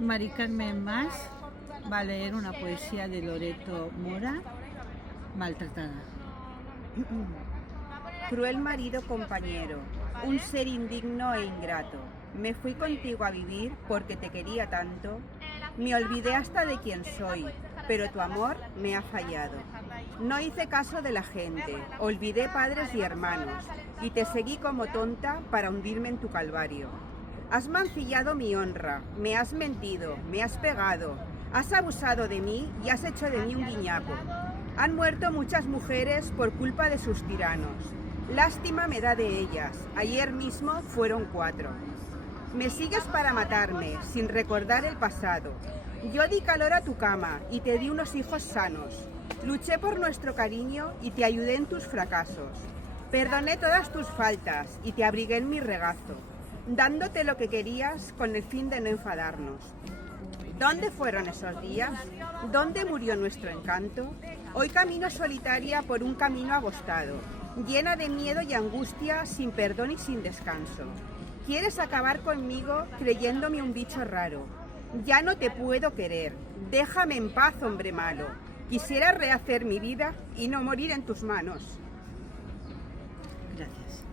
Mari Carmen Mas va a leer una poesía de Loreto Mora, Maltratada. Cruel marido compañero, un ser indigno e ingrato. Me fui contigo a vivir porque te quería tanto. Me olvidé hasta de quién soy, pero tu amor me ha fallado. No hice caso de la gente, olvidé padres y hermanos, y te seguí como tonta para hundirme en tu calvario. Has mancillado mi honra, me has mentido, me has pegado, has abusado de mí y has hecho de mí un guiñapo. Han muerto muchas mujeres por culpa de sus tiranos. Lástima me da de ellas, ayer mismo fueron 4. Me sigues para matarme, sin recordar el pasado. Yo di calor a tu cama y te di unos hijos sanos. Luché por nuestro cariño y te ayudé en tus fracasos. Perdoné todas tus faltas y te abrigué en mi regazo, dándote lo que querías con el fin de no enfadarnos. ¿Dónde fueron esos días? ¿Dónde murió nuestro encanto? Hoy camino solitaria por un camino agostado, llena de miedo y angustia, sin perdón y sin descanso. Quieres acabar conmigo creyéndome un bicho raro. Ya no te puedo querer. Déjame en paz, hombre malo. Quisiera rehacer mi vida y no morir en tus manos. Gracias.